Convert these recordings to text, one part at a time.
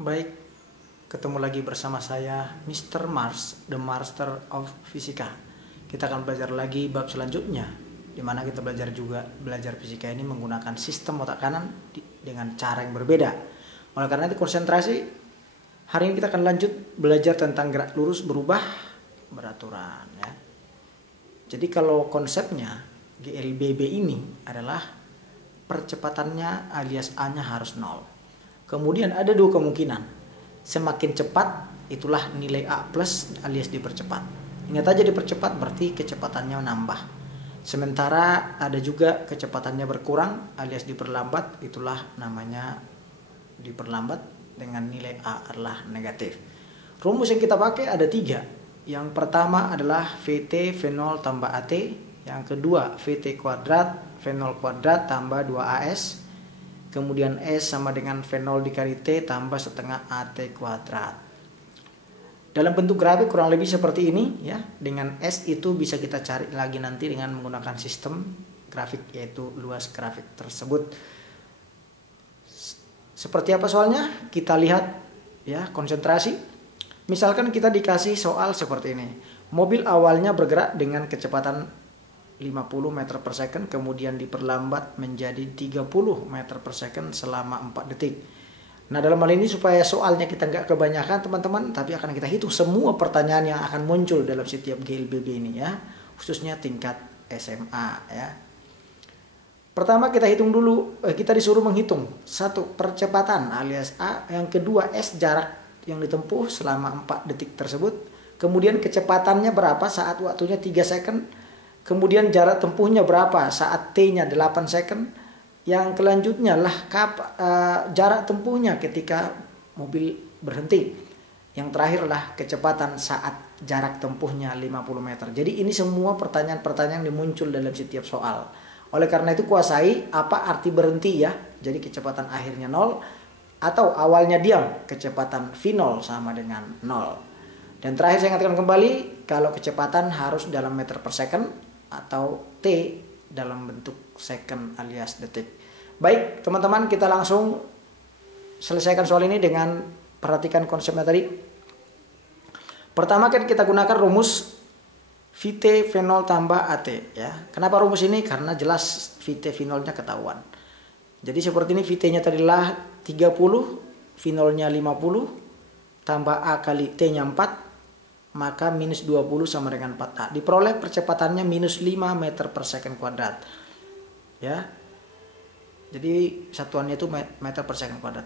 Baik, ketemu lagi bersama saya Mr. Mars, The Master of Fisika. Kita akan belajar lagi bab selanjutnya, di mana kita belajar fisika ini menggunakan sistem otak kanan dengan cara yang berbeda. Oleh karena itu konsentrasi, hari ini kita akan lanjut belajar tentang gerak lurus berubah beraturan ya. Jadi kalau konsepnya GLBB ini adalah percepatannya alias A-nya harus 0. Kemudian ada dua kemungkinan. Semakin cepat itulah nilai A plus alias dipercepat. Ingat aja dipercepat berarti kecepatannya nambah. Sementara ada juga kecepatannya berkurang alias diperlambat, itulah namanya diperlambat dengan nilai A adalah negatif. Rumus yang kita pakai ada 3. Yang pertama adalah VT V0 tambah AT. Yang kedua VT kuadrat V0 kuadrat tambah 2AS. Kemudian S sama dengan V0 dikali T tambah setengah AT kuadrat. Dalam bentuk grafik kurang lebih seperti ini ya. Dengan S itu bisa kita cari lagi nanti dengan menggunakan sistem grafik, yaitu luas grafik tersebut. Seperti apa soalnya? Kita lihat ya, konsentrasi. Misalkan kita dikasih soal seperti ini. Mobil awalnya bergerak dengan kecepatan 50 meter per second, kemudian diperlambat menjadi 30 meter per second selama 4 detik. Nah, dalam hal ini supaya soalnya kita nggak kebanyakan teman-teman, tapi akan kita hitung semua pertanyaan yang akan muncul dalam setiap GLBB ini ya, khususnya tingkat SMA ya. Pertama kita hitung dulu, kita disuruh menghitung 1 percepatan alias A, yang kedua S jarak yang ditempuh selama 4 detik tersebut, kemudian kecepatannya berapa saat waktunya 3 second, kemudian jarak tempuhnya berapa saat T-nya 8 second. Yang kelanjutnya lah jarak tempuhnya ketika mobil berhenti. Yang terakhir lah kecepatan saat jarak tempuhnya 50 meter. Jadi ini semua pertanyaan-pertanyaan yang muncul dalam setiap soal. Oleh karena itu kuasai apa arti berhenti ya. Jadi kecepatan akhirnya 0 atau awalnya diam, kecepatan V0 sama dengan 0. Dan terakhir saya ingatkan kembali, kalau kecepatan harus dalam meter per second atau T dalam bentuk second alias detik. Baik teman-teman, kita langsung selesaikan soal ini dengan perhatikan konsepnya tadi. Pertama kan kita gunakan rumus VT V0 tambah AT ya. Kenapa rumus ini? Karena jelas VT V0 nya ketahuan. Jadi seperti ini, VT nya tadilah 30, V0 nya 50 tambah A kali T nya 4, maka minus 20 sama dengan 4A. Diperoleh percepatannya minus 5 meter per second kuadrat ya. Jadi satuannya itu meter per second kuadrat.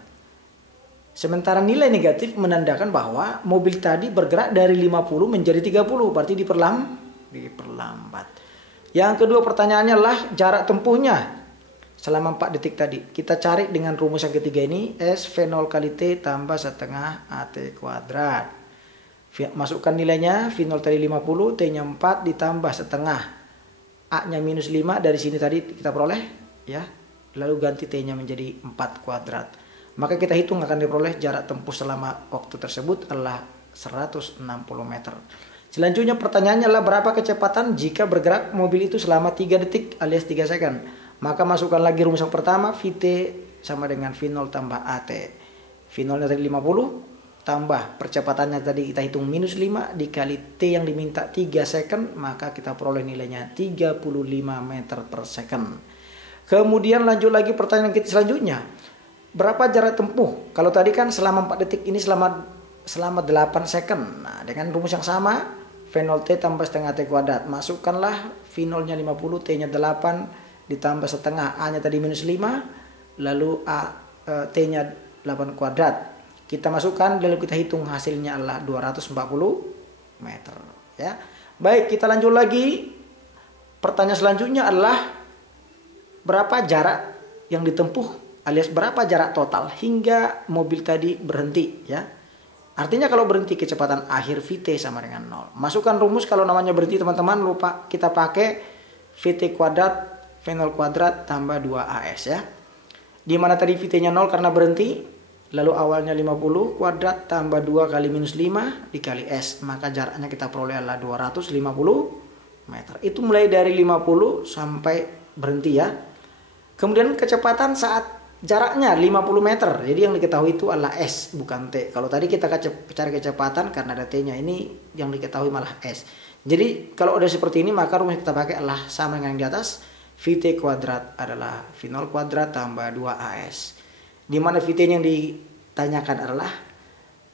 Sementara nilai negatif menandakan bahwa mobil tadi bergerak dari 50 menjadi 30, berarti diperlambat. Yang kedua pertanyaannya adalah jarak tempuhnya selama 4 detik tadi. Kita cari dengan rumus yang ketiga ini, S V0 kali T tambah setengah AT kuadrat. Masukkan nilainya, V0 tadi 50, T-nya 4 ditambah setengah, A-nya minus 5, dari sini tadi kita peroleh ya. Lalu ganti T-nya menjadi 4 kuadrat. Maka kita hitung akan diperoleh jarak tempuh selama waktu tersebut adalah 160 meter. Selanjutnya pertanyaannya adalah berapa kecepatan jika bergerak mobil itu selama 3 detik alias 3 second. Maka masukkan lagi rumus yang pertama, VT sama dengan V0 tambah AT. V0-nya tadi 50, tambah percepatannya tadi kita hitung minus 5 dikali T yang diminta 3 second, maka kita peroleh nilainya 35 meter per second. Kemudian lanjut lagi pertanyaan kita selanjutnya. Berapa jarak tempuh? Kalau tadi kan selama 4 detik, ini selama 8 second. Nah, dengan rumus yang sama, V0T tambah setengah T kuadrat. Masukkanlah V0-nya 50, T-nya 8 ditambah setengah, A-nya tadi minus 5, lalu T-nya 8 kuadrat. Kita masukkan, lalu kita hitung, hasilnya adalah 240 meter ya. Baik, kita lanjut lagi. Pertanyaan selanjutnya adalah berapa jarak yang ditempuh alias berapa jarak total hingga mobil tadi berhenti ya. Artinya kalau berhenti kecepatan akhir VT sama dengan 0. Masukkan rumus kalau namanya berhenti teman-teman, lupa kita pakai VT kuadrat V0 kuadrat tambah 2AS ya. Di mana tadi VT-nya 0 karena berhenti. Lalu awalnya 50 kuadrat tambah 2 kali minus 5 dikali S. Maka jaraknya kita peroleh adalah 250 meter. Itu mulai dari 50 sampai berhenti ya. Kemudian kecepatan saat jaraknya 50 meter. Jadi yang diketahui itu adalah S bukan T. Kalau tadi kita cari kecepatan karena ada T-nya, ini yang diketahui malah S. Jadi kalau udah seperti ini maka rumus kita pakai adalah sama dengan yang di atas. Vt kuadrat adalah V0 kuadrat tambah 2AS. Di mana Vt-nya yang ditanyakan adalah,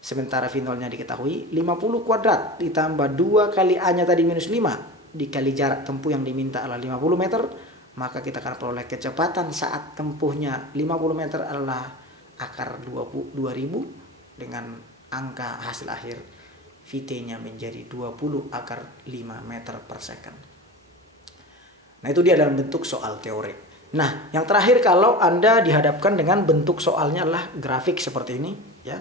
sementara V0-nya diketahui, 50 kuadrat ditambah 2 kali A-nya tadi minus 5 dikali jarak tempuh yang diminta adalah 50 meter. Maka kita akan peroleh kecepatan saat tempuhnya 50 meter adalah akar 2000 dengan angka hasil akhir Vt-nya menjadi 20 akar 5 meter per second. Nah itu dia dalam bentuk soal teori. Nah yang terakhir, kalau Anda dihadapkan dengan bentuk soalnya adalah grafik seperti ini ya.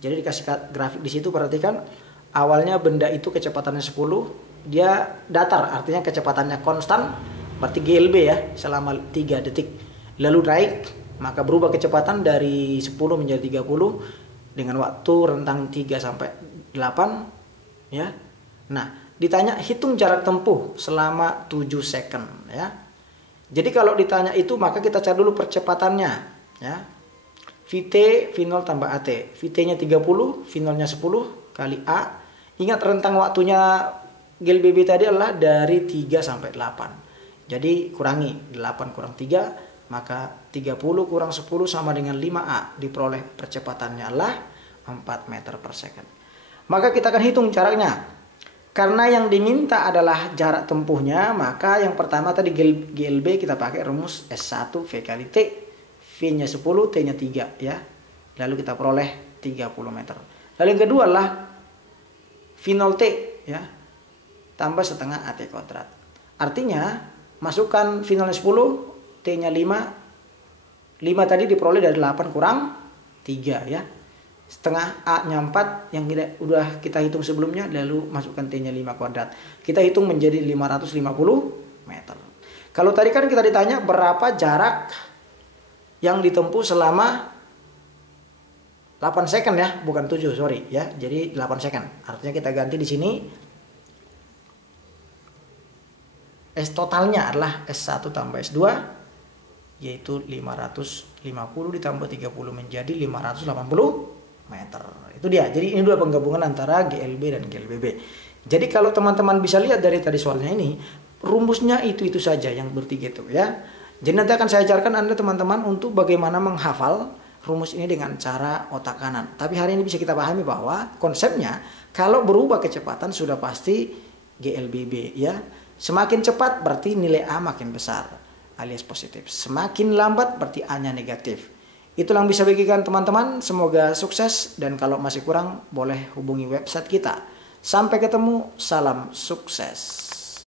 Jadi dikasih grafik di situ, perhatikan awalnya benda itu kecepatannya 10, dia datar artinya kecepatannya konstan. Berarti GLB ya selama 3 detik. Lalu naik, maka berubah kecepatan dari 10 menjadi 30 dengan waktu rentang 3 sampai 8 ya. Nah, ditanya hitung jarak tempuh selama 7 second ya. Jadi kalau ditanya itu maka kita cari dulu percepatannya ya. Vt V0 tambah AT. Vt-nya 30, V0-nya 10 kali A. Ingat rentang waktunya GLBB tadi adalah dari 3 sampai 8. Jadi kurangi 8 kurang 3, maka 30 kurang 10 sama dengan 5A. Diperoleh percepatannya adalah 4 meter per second. Maka kita akan hitung jaraknya. Karena yang diminta adalah jarak tempuhnya, maka yang pertama tadi GLB kita pakai rumus S1 V kali T. V-nya 10, T-nya 3 ya. Lalu kita peroleh 30 meter. Lalu yang kedua adalah V0T ya. Tambah setengah AT kuadrat. Artinya masukkan V0-nya 10, T-nya 5. 5 tadi diperoleh dari 8 kurang 3 ya. Setengah A-nya 4 yang udah kita hitung sebelumnya, lalu masukkan T-nya 5 kuadrat. Kita hitung menjadi 550 meter. Kalau tadi kan kita ditanya berapa jarak yang ditempuh selama 8 second ya, bukan 7, sorry ya. Jadi 8 second. Artinya kita ganti di sini S totalnya adalah S1 tambah S2 yaitu 550 ditambah 30 menjadi 580 meter. Itu dia. Jadi ini dua penggabungan antara GLB dan GLBB. Jadi kalau teman-teman bisa lihat dari tadi soalnya ini, rumusnya itu saja yang bertiga itu ya. Jadi nanti akan saya ajarkan Anda teman-teman untuk bagaimana menghafal rumus ini dengan cara otak kanan. Tapi hari ini bisa kita pahami bahwa konsepnya kalau berubah kecepatan sudah pasti GLBB ya. Semakin cepat berarti nilai A makin besar alias positif. Semakin lambat berarti A-nya negatif. Itulah yang bisa bagikan teman-teman. Semoga sukses dan kalau masih kurang boleh hubungi website kita. Sampai ketemu, salam sukses.